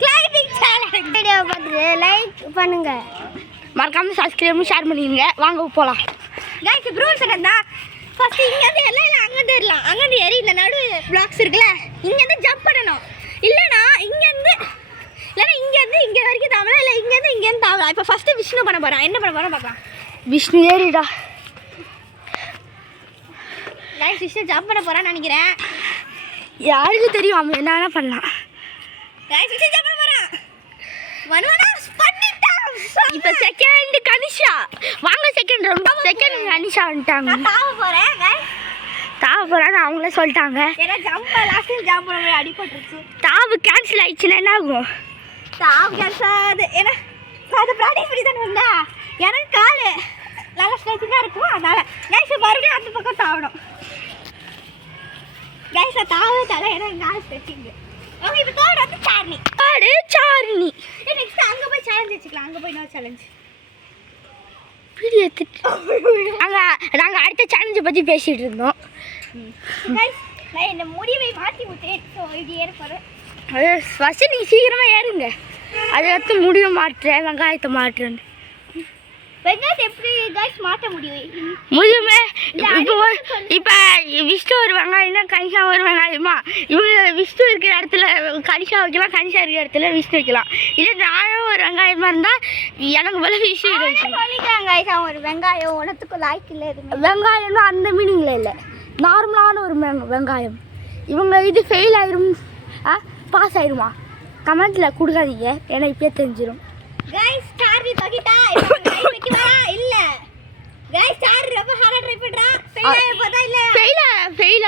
Climbing challenge video பார்த்து like பண்ணுங்க, மறக்காம சப்ஸ்கிரைப் ஷேர் பண்ணிடுங்க. வாங்க போகலாம். கைஸ் இப்போ ரூல்ஸ் என்னன்னா, ஃபஸ்ட்டு இங்கேருந்து எல்லாம் அங்கேருந்து ஏறலாம். அங்கேருந்து ஏறி இந்த நடு பிளாக்ஸ் இருக்குல்ல, இங்கேருந்து ஜம்ப் பண்ணணும். இல்லைனா இங்கேருந்து இங்கே வரைக்கும் தாவலாம், இல்லை இங்கேருந்து தாவலாம். இப்போ ஃபஸ்ட்டு விஷ்ணு பண்ண போகிறான். என்ன பண்ண போகிறான் பார்க்கலாம். விஷ்ணு ஏறிடா. கைஸ் விஷ்ணு ஜம்ப் பண்ண போகிறான்னு நினைக்கிறேன். யாருக்கு தெரியும், அவன் என்ன வேணால் பண்ணலாம். கைஸ் விஷ்ணு ஜம்ப் பண்ண போகிறான். இப்போ செகண்ட் கனிஷா. வாங்க செகண்ட் ரவுண்ட். செகண்ட் கனிஷா வந்துட்டாங்க. தாவ போகிறான்னு அவங்களே சொல்லிட்டாங்க. ஏன்னா ஜம்ப் லாஸ்ட் ஜம்ப் பண்ண அடிபட்டுருச்சு. தாவு கேன்சல் ஆயிடுச்சுன்னா என்ன ஆகும்? தாவு கேன்சல் ஆகுது. ஏன்னா அதை ப்ராக்டிஸ் பண்ணி தானே வந்தா, எனக்கு கால் நல்லா ஸ்ட்ரெச்சிங்காக இருக்கும். அதனால் கைஸ் மறுபடியும் அந்த பக்கம் தாவணும். கைஸை தாவத்தால ஏன்னா கால் ஸ்ட்ரெச்சிங்கு. ஓகே இப்போ தேர்ட் வந்து சார்னி. சார்னி நெக்ஸ்ட் அங்கே போய் சேலஞ்ச் வச்சுக்கலாம். அங்கே போய் நான் சேலஞ்ச் வீடியோ எடுத்துட்டு நாங்கள் அடுத்த சேலஞ்சை பற்றி பேசிகிட்டு இருந்தோம். நான் என்ன முடிவை மாற்றி விட்டேன். ஸோ இது ஏற போகிறேன். அது ஃபஸ்ட்டு நீங்கள் சீக்கிரமாக ஏறுங்க. அதை எடுத்து முடிவை மாட்டுறேன், வெங்காயத்தை மாட்டுறேன்னு. வெங்காயத்தை எப்படி கைஸ் மாற்ற முடியுமே? இப்போ விஷ்ணு ஒரு வெங்காயம்னா கனிஷா ஒரு வெங்காயமா? இவங்க விஷ்ணு இருக்கிற இடத்துல கனிஷா வைக்கலாம், கனிஷா இருக்கிற இடத்துல விஷ்ணு வைக்கலாம். இல்லை நானும் ஒரு வெங்காயமாக இருந்தால் எனக்கு போல விஷ்ணு வைக்கலாம். ஒரு வெங்காயம் உனத்துக்கு லாய்க்கு இல்லை. வெங்காயம்னா அந்த மீனிங்கில் இல்லை, நார்மலான ஒரு வெங்காயம். இவங்க இது ஃபெயில் ஆயிரும் பாஸ் ஆயிருமா? கமெண்ட்டில் கொடுக்காதீங்க, ஏன்னா இப்போயே தெரிஞ்சிடும். गाइस சார்லி தகிட்டா இப்போ லைவ் வைக்கவா இல்ல? गाइस சார்லி ரொம்ப ஹார்டா ட்ரை பண்றா. ஃபெயில் ஆகதா இல்ல? ஃபெயில்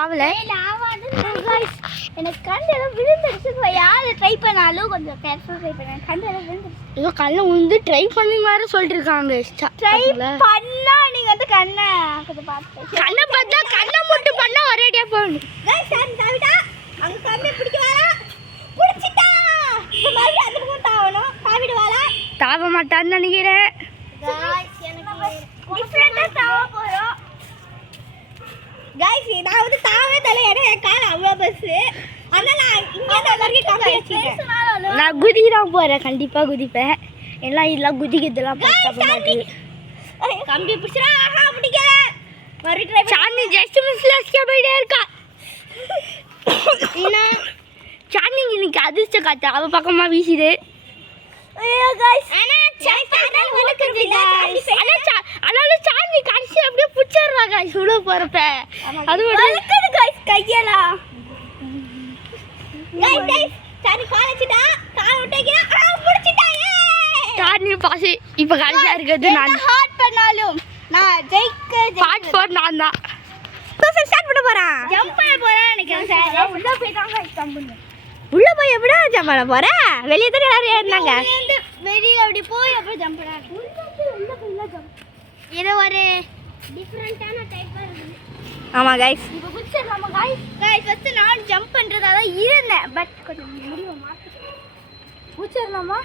ஆவல. गाइस எனக்கு கண்ணெல்லாம் விழுந்துருச்சு. யாரு ட்ரை பண்ணாலும் கொஞ்சம் கேர்ஃபுல் ட்ரை பண்ணுங்க. கண்ணெல்லாம் விழுந்துருச்சு. இதோ கண்ணை வந்து ட்ரை பண்ணி மாதிரி சொல்லிட்டு இருக்காங்க. ட்ரை பண்ணா நீங்க வந்து கண்ணை கொஞ்சம் பார்த்து கண்ணை பார்த்தா கண்ணை மட்டும் பண்ணா ஒரேடியா போகணும். गाइस சார்லி தகிட்டா அங்க கம்பி பிடிக்கவா? பிடிச்சிட்டா. மாதிரி அந்த பக்கம் தாவணும். தாவிடுவாளா? தாவ மாட்டான்னு நினைக்கிறேன். गाइस எனக்கு டிஃபரண்டா தாவ போறோம். गाइस நான் வந்து தாவே தல ஏன்னா என் கால் அவ்வளோ பஸ். அதனால இங்க தான் வரைக்கும் கம்பி வச்சிருக்கேன். நான் குதிதான் போறேன், கண்டிப்பா குதிப்பேன். எல்லாம் குதிக்கிறதுலாம் பார்க்க மாட்டேன். கம்பி பிடிச்சா ஆஹா பிடிக்கல. மறு ட்ரை சார்லி ஜஸ்ட் மிஸ்ல ஸ்கிப் பண்ணிட்டே இருக்கா. இனா சார்லி இன்னைக்கு அதிர்ஷ்ட காத்து அவ பக்கமா வீசுது. ஐயோ गाइस انا சார்லி வலக்குதுல. அனால சார்லி கடைசி அப்படியே புடிச்சறா गाइस உள்ள போறப்ப. அது வலக்குது गाइस கையலா. गाइस சார்லி காலச்சிடா. கால் விட்டேனா புடிச்சிட்டா. சார்லி பாசி இப்ப கடைசியா இருக்குது. நான் ஹார்ட் பண்ணாலும் நான் ஜெயிக்க பார்ட் 4 நான் தான். சோ ஸ்டார்ட் பண்ண போறேன். ஜம்ப் பண்ண போறேன் நினைக்கிறேன் சார். உள்ள போய் தாங்க ஜம்ப் பண்ணு. உள்ள போய் எப்படா ஜம்ப் பண்ண போற? வெளிய தான் எல்லாரும் ஏறினாங்க. வெளிய அப்படி போய் அப்ப ஜம்ப் பண்ணா. உள்ள போய் ஜம்ப். இது ஒரு டிஃபரண்டான டைப்பா இருக்கு. ஆமா गाइस. இப்போ குதிச்சறலாமா गाइस? ஃபர்ஸ்ட் நான் ஜம்ப் பண்றதா தான் இருந்தேன். பட் கொஞ்சம் முடிவு மாத்தி. குதிச்சறலாமா?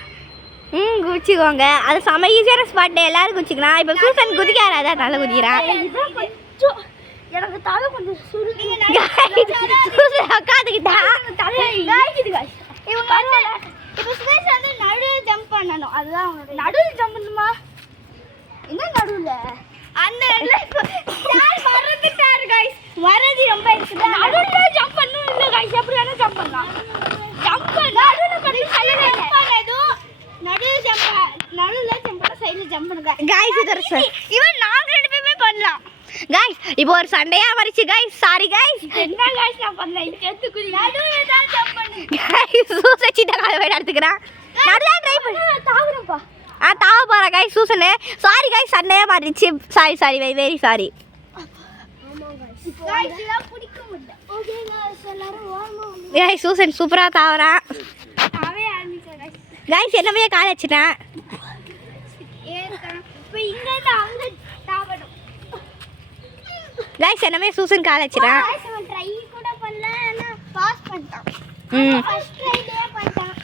குதிச்சுக்கோங்க. அது செம ஈஸியான ஸ்பாட். எல்லாரும் குதிச்சுக்கலாம். இப்போ சூசன் குதிக்காரா? அதான் நல்லா குதிக்கிறான். எனக்கு தலை கொஞ்சம் சுருங்க. சூசன் உட்காந்துக்கிட்டா தலை காய்க்குது गाइस. இவங்க இப்போ சுரேஷ் வந்து நடு ஜம்ப் பண்ணணும். அதுதான் அவனோட நடுவில் ஜம்ப் பண்ணுமா? என்ன நடுவில் அந்த சார் மறந்துட்டாரு गाइस. மறதி ரொம்ப இருக்குது. நடுவில் ஜம்ப் பண்ணணும் இல்லை गाइस. எப்படி வேணா ஜம்ப் பண்ணலாம். ஜம்ப் நடுவில் பண்ணி சைடுல ஜம்ப் பண்ணது. நடுவில் ஜம்ப் பண்ண சைடுல ஜம்ப் பண்ணுங்க गाइस. இது இவன் நாங்க ரெண்டு பேருமே பண்ணலாம் गाइस. இப்போ ஒரு சண்டையா வரிச்சு गाइस. Sorry guys. என்ன गाइस நான் பண்ணல. செத்து குதி நடுவுல தான் ஜம்ப் பண்ணு गाइस. சூசச்சிட்ட கால வேட எடுத்துக்கறேன். நடுவுல ட்ரை பண்ணு. தாவுறப்பா. தாவ போற गाइस சூசனே. சாரி गाइस சண்டையா மாறிச்சு. Sorry very sorry. ஆமா गाइस இதெல்லாம் பிடிக்க முடியல. ஓகே गाइस எல்லாரும் வாமா. गाइस சூசன் சூப்பரா தாவறா. தாவே ஆரம்பிச்சா गाइस என்னவே கால வச்சிட்டேன். ஏன்டா இப்போ இங்க இருந்து அங்க தாவணும். गाइस என்னமே சூசன் கால் வச்சிரான். गाइस அவன் ட்ரை கூட பண்ணல. நான் பாஸ் பண்ணிட்டான். ஃபர்ஸ்ட் ட்ரைலயே பண்ணிட்டான்.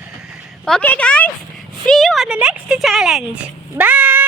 Okay guys, see you on the next challenge. Bye.